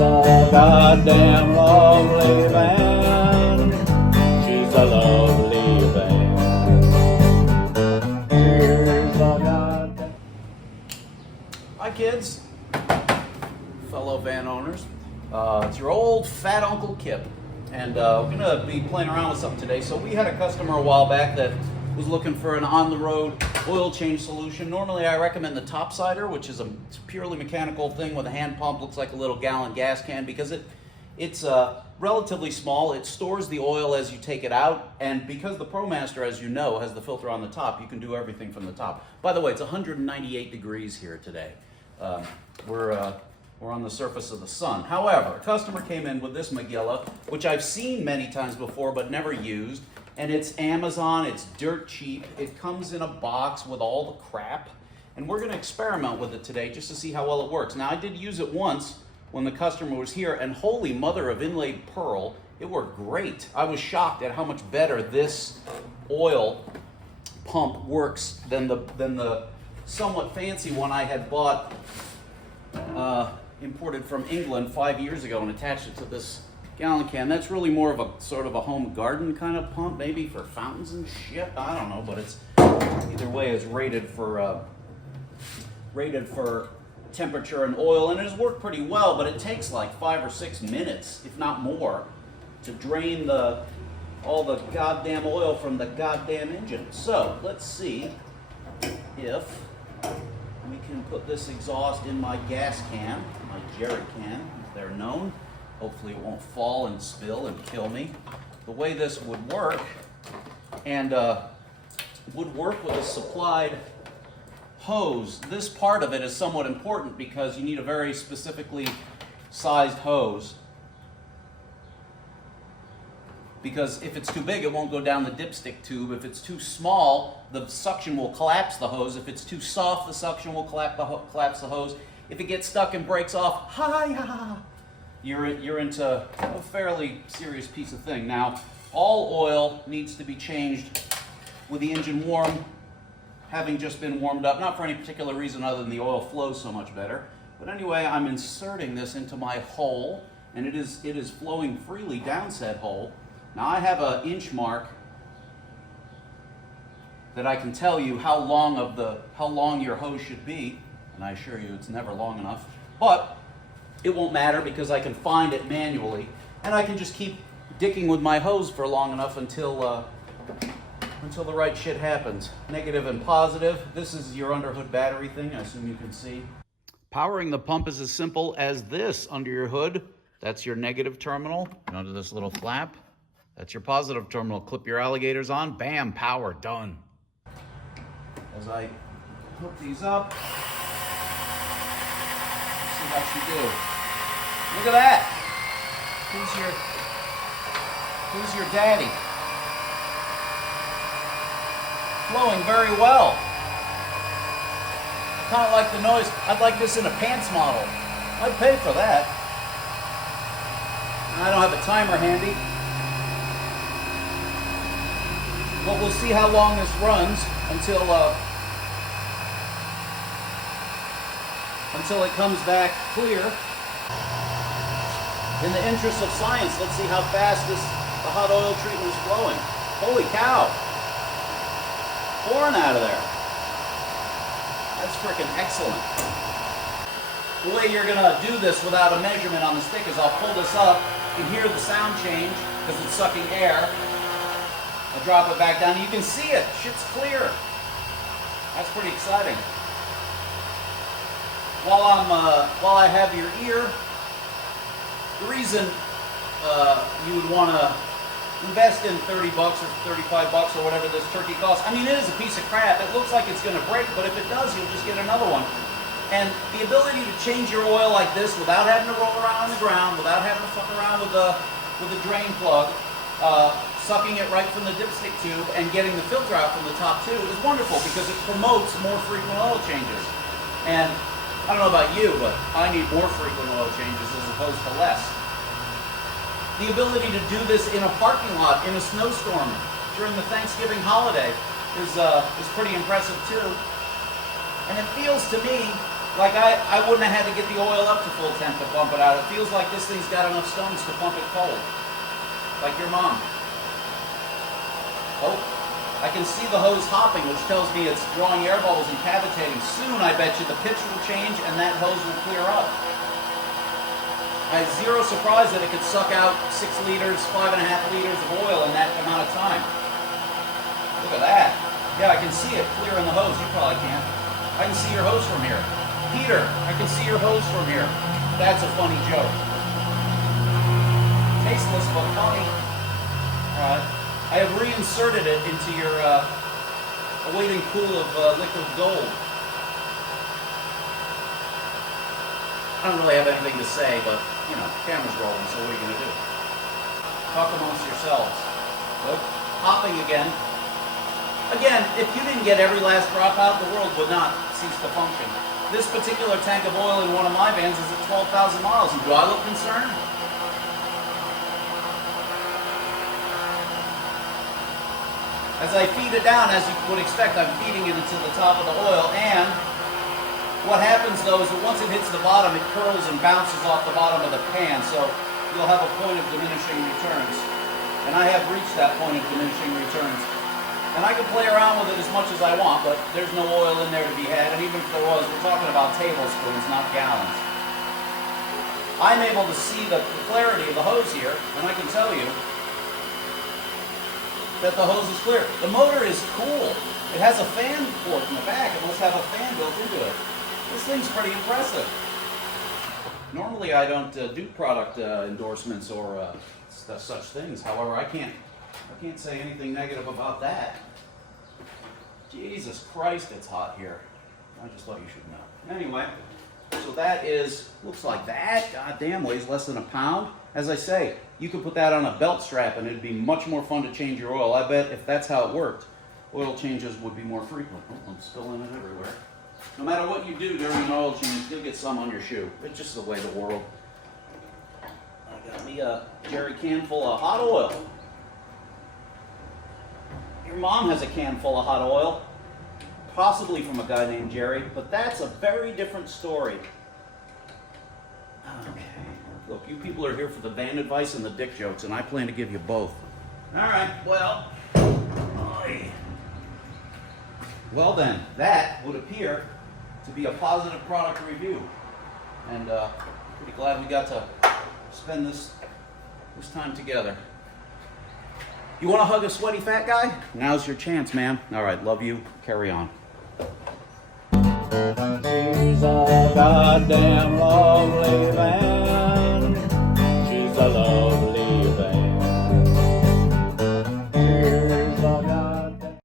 a goddamn lovely van. She's a lovely van. She's a goddamn... Hi kids, fellow van owners. It's your old fat Uncle Kip, and we're going to be playing around with something today. So we had a customer a while back that was looking for an on-the-road oil change solution. Normally I recommend the topsider, which is a purely mechanical thing with a hand pump, looks like a little gallon gas can, because it's relatively small. It stores the oil as you take it out, and because the Promaster, as you know, has the filter on the top, you can do everything from the top. By the way, it's 198 degrees here today. We're on the surface of the sun. However, a customer came in with this Magilla, which I've seen many times before but never used, and it's Amazon, it's dirt cheap. It comes in a box with all the crap, and we're gonna experiment with it today just to see how well it works. Now, I did use it once when the customer was here, and holy mother of inlaid pearl, it worked great. I was shocked at how much better this oil pump works than the somewhat fancy one I had bought imported from England 5 years ago and attached it to this gallon can. That's really more of a sort of a home garden kind of pump, maybe for fountains and shit. I don't know, but it's either way is rated for temperature and oil, and it has worked pretty well. But it takes like 5 or 6 minutes, if not more, to drain all the goddamn oil from the goddamn engine. So let's see if we can put this exhaust in my gas can, my jerry can, as they're known. Hopefully it won't fall and spill and kill me. The way this would work, and would work with a supplied hose. This part of it is somewhat important because you need a very specifically sized hose. Because if it's too big, it won't go down the dipstick tube. If it's too small, the suction will collapse the hose. If it's too soft, the suction will collapse the hose. If it gets stuck and breaks off, you're into a fairly serious piece of thing. Now, all oil needs to be changed with the engine warm, having just been warmed up, not for any particular reason other than the oil flows so much better. But anyway, I'm inserting this into my hole, and it is flowing freely down said hole. Now I have an inch mark that I can tell you how long your hose should be, and I assure you it's never long enough, but it won't matter because I can find it manually, and I can just keep dicking with my hose for long enough until the right shit happens. Negative and positive. This is your underhood battery thing, I assume you can see. Powering the pump is as simple as this. Under your hood, that's your negative terminal, and under this little flap, that's your positive terminal. Clip your alligators on, bam, power, done. As I hook these up, see how she do. Look at that. Who's your daddy? Flowing very well. I kind of like the noise. I'd like this in a pants model. I'd pay for that. I don't have a timer handy. But we'll see how long this runs until it comes back clear. In the interest of science, let's see how fast the hot oil treatment is flowing. Holy cow! Pouring out of there. That's freaking excellent. The way you're gonna do this without a measurement on the stick is I'll pull this up. You can hear the sound change because it's sucking air. I'll drop it back down. You can see it. Shit's clear. That's pretty exciting. While I have your ear, the reason you would want to invest in $30 or $35 or whatever this turkey costs. I mean, it is a piece of crap. It looks like it's going to break, but if it does, you'll just get another one. And the ability to change your oil like this without having to roll around on the ground, without having to fuck around with a drain plug, sucking it right from the dipstick tube and getting the filter out from the top too is wonderful because it promotes more frequent oil changes. And I don't know about you, but I need more frequent oil changes as opposed to less. The ability to do this in a parking lot in a snowstorm during the Thanksgiving holiday is pretty impressive too. And it feels to me Like I wouldn't have had to get the oil up to full temp to pump it out. It feels like this thing's got enough stones to pump it cold. Like your mom. Oh, I can see the hose hopping, which tells me it's drawing air bubbles and cavitating. Soon, I bet you, the pitch will change and that hose will clear up. I have zero surprise that it could suck out 6 liters, 5.5 liters of oil in that amount of time. Look at that. Yeah, I can see it clear in the hose. You probably can't. I can see your hose from here. Peter, I can see your hose from here. That's a funny joke. Tasteless, but funny. Alright. I have reinserted it into your awaiting pool of liquid gold. I don't really have anything to say, but, you know, camera's rolling, so what are you going to do? Talk amongst yourselves. Look, hopping again. Again, if you didn't get every last drop out, the world would not cease to function. This particular tank of oil in one of my vans is at 12,000 miles. And do I look concerned? As I feed it down, as you would expect, I'm feeding it into the top of the oil. And what happens, though, is that once it hits the bottom, it curls and bounces off the bottom of the pan. So you'll have a point of diminishing returns. And I have reached that point of diminishing returns. And I can play around with it as much as I want, but there's no oil in there to be had. And even if there was, we're talking about tablespoons, not gallons. I'm able to see the clarity of the hose here, and I can tell you that the hose is clear. The motor is cool. It has a fan port in the back. It must have a fan built into it. This thing's pretty impressive. Normally I don't do product endorsements or such things. However, I can't say anything negative about that. Jesus Christ, it's hot here. I just thought you should know. Anyway, so that is, looks like that, goddamn, weighs less than a pound. As I say, you could put that on a belt strap and it'd be much more fun to change your oil. I bet if that's how it worked, oil changes would be more frequent. Oh, I'm spilling it everywhere. No matter what you do during an oil change, you'll get some on your shoe. It's just the way of the world. I got me a jerry can full of hot oil. Your mom has a can full of hot oil, possibly from a guy named Jerry, but that's a very different story. Okay, look, you people are here for the van advice and the dick jokes, and I plan to give you both. All right, well then, that would appear to be a positive product review, and pretty glad we got to spend this time together. You want to hug a sweaty fat guy? Now's your chance, man. All right, love you. Carry on. She's a goddamn lovely